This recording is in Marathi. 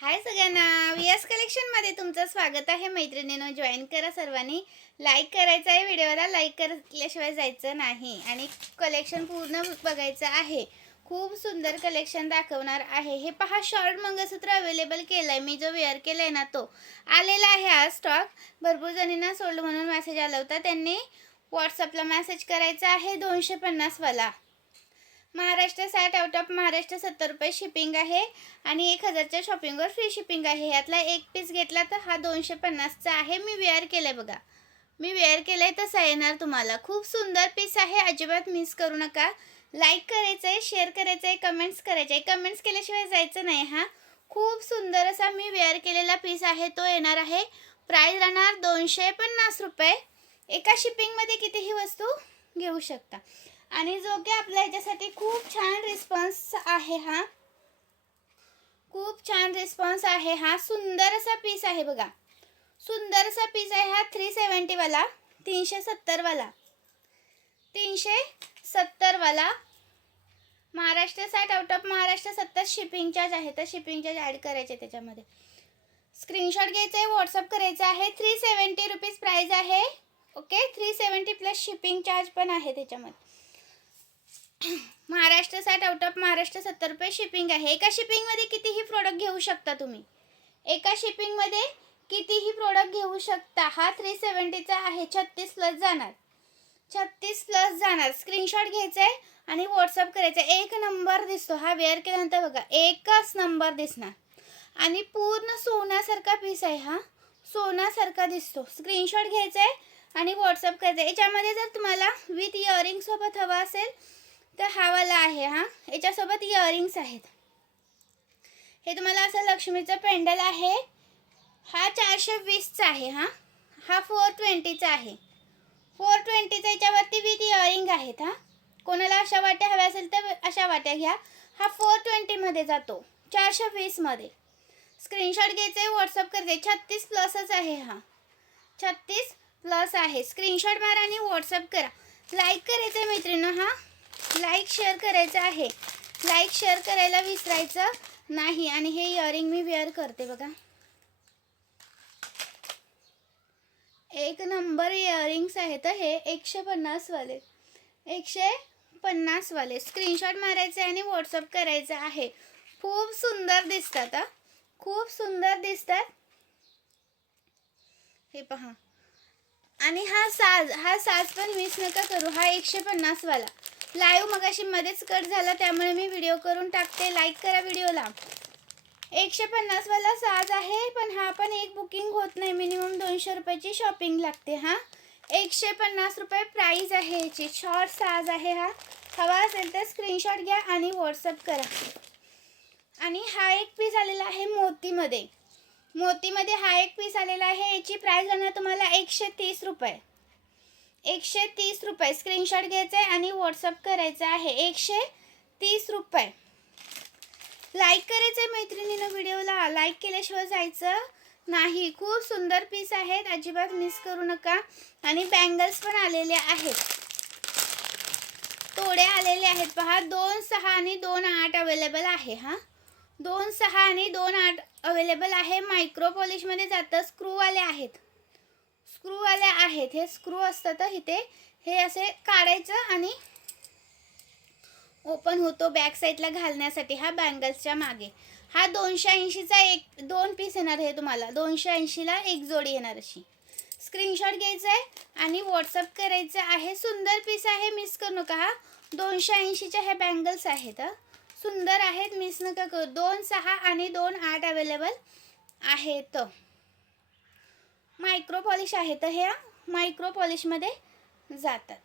हाय सगळ्यांना, व्हीएस कलेक्शनमध्ये तुमचं स्वागत आहे. मैत्रिणींनो, जॉईन करा सर्वांनी. लाईक करायचं आहे, व्हिडिओला लाईक केल्याशिवाय जायचं नाही आणि कलेक्शन पूर्ण बघायचं आहे. खूप सुंदर कलेक्शन दाखवणार आहे. हे पहा, शॉर्ट मंगळसूत्र अवेलेबल केलं आहे. मी जो वेअर केला आहे ना, तो आलेला आहे आज स्टॉक. भरपूर जणींना सोल्ड म्हणून मेसेज आला होता. त्यांनी व्हॉट्सअपला मेसेज करायचा आहे. 250 वाला. महाराष्ट्र 60, आउट ऑफ महाराष्ट्र 70 रुपये शिपिंग आहे आणि 1000च्या शॉपिंगवर फ्री शिपिंग आहे. यातला एक पीस घेतला तर हा 250चा आहे. मी वेअर केलं आहे बघा. मी वेअर केलं आहे तसा येणार तुम्हाला. खूप सुंदर पीस आहे, अजिबात मिस करू नका. लाईक करायचं आहे, शेअर करायचं आहे, कमेंट्स करायचे आहे. कमेंट्स केल्याशिवाय जायचं नाही हा. खूप सुंदर असा मी वेअर केलेला पीस आहे, तो येणार आहे. प्राईस राहणार 250 रुपये. एका शिपिंगमध्ये कितीही वस्तू घेऊ शकता. आणि जो की आपल्या ह्याच्यासाठी खूप छान रिस्पॉन्स आहे हा. खूप छान रिस्पॉन्स आहे हा. सुंदर असा पीस आहे बघा. सुंदर असा पीस आहे हा. 370 वाला, 370 वाला, 370 वाला. Maharashtra 60, out of Maharashtra 70 shipping charge आहे. तर शिपिंग चार्ज ॲड करायचे त्याच्यामध्ये. स्क्रीनशॉट घ्यायचा आहे, व्हॉट्सअप करायचं आहे. 370 रुपीज प्राईज आहे. ओके, 370 प्लस शिपिंग चार्ज पण आहे त्याच्यामध्ये. महाराष्ट्र 60, आउट ऑफ महाराष्ट्र 70 रुपये शिपिंग आहे. एका शिपिंगमध्ये कितीही प्रोडक्ट घेऊ शकता तुम्ही. एका शिपिंगमध्ये कितीही प्रोडक्ट घेऊ शकता. हा 370चा आहे. 36 प्लस जाणार. 36 प्लस जाणार. स्क्रीनशॉट घ्यायचा आहे आणि व्हॉट्सअप करायचा आहे. एक नंबर दिसतो हा. वेअर केल्यानंतर बघा एकच नंबर दिसणार आणि पूर्ण सोन्यासारखा पीस आहे हा. सोन्यासारखा दिसतो. स्क्रीनशॉट घ्यायचा आहे आणि व्हॉट्सअप करायचा आहे. याच्यामध्ये जर तुम्हाला विथ इयरिंग सोबत हवा असेल तर हा वाला आहे हा. याच्यासोबत इयरिंग्स आहेत. हे तुम्हाला असं लक्ष्मीचं पेंडल आहे. हा 420चा आहे हा. हा 420चा आहे. 420चा. याच्यावरती विथ इयरिंग आहेत हा. कोणाला अशा वाट्या हव्या असेल तर अशा वाट्या घ्या. हा 420मध्ये जातो, 420मध्ये. स्क्रीनशॉट घ्यायचा आहे, व्हॉट्सअप करते. 36 प्लसच आहे हा. 36 प्लस आहे. स्क्रीनशॉट मारा आणि व्हॉट्सअप करा. लाईक करायचं आहे मैत्रिणींनो हा. लाईक शेअर करायचं आहे. लाईक शेअर करायला विसरायचं नाही. आणि हे इयरिंग मी वेअर करते बघा. एक नंबर इयरिंग्स आहेत हे. 150 वाले, 150 वाले. स्क्रीनशॉट मारायचे आणि व्हॉट्सअप करायचं आहे. खूप सुंदर दिसतात हा. खूप सुंदर दिसतात. हे पहा. आणि हा साज पण मिस नका करू. हा 150 वाला. लाईव्ह मगाशी मध्येच कट झाला, त्यामुळे मी व्हिडिओ करून टाकते. लाईक करा व्हिडिओला. 150 वाला साज आहे, पण हा पण एक बुकिंग होत नाही. मिनिमम 200 रुपयाची शॉपिंग लागते हा. 150 रुपये प्राईज आहे याची. शॉर्ट साज आहे हा. हवा असेल तर स्क्रीनशॉट घ्या आणि व्हॉट्सअप करा. आणि हा एक पीस आलेला आहे मोतीमध्ये. मोतीमध्ये हा एक पीस आलेला आहे. याची प्राईस राहणार तुम्हाला 130 रुपये. 130 रुपये. स्क्रीनशॉट घ्यायचा आहे आणि व्हॉट्सअप करायचं आहे. 130 रुपये. लाईक करायचं आहे मैत्रिणीनं व्हिडिओला. लाईक केल्याशिवाय जायचं नाही. खूप सुंदर पीस आहेत, अजिबात मिस करू नका. आणि बँगल्स पण आलेले आहेत. तोडे आलेले आहेत पहा. 2, 6 आणि 2, 8 अवेलेबल आहे हा. 2, 6 आणि 2, 8 अवेलेबल आहे. मायक्रो पॉलिशमध्ये जातं. स्क्रूवाले आहेत. स्क्रूवाले आहेत. हे स्क्रू असतं तर इथे हे असे काढायचं आणि ओपन होतो बॅक साईडला घालण्यासाठी. हा बँगल्सच्या मागे. हा 280चा एक 2 पीस येणार आहे तुम्हाला. 280ला एक जोडी येणार अशी. स्क्रीनशॉट घ्यायचा आहे आणि व्हॉट्सअप करायचं आहे. सुंदर पीस आहे, मिस करू नका हा. 280च्या ह्या बँगल्स आहेत. सुंदर आहेत, मिस नका करू. 2, 6 आणि 2, 8 अवेलेबल आहेत. मायक्रो पॉलिश आहेत. ह्या मायक्रो पॉलिशमध्ये जातात.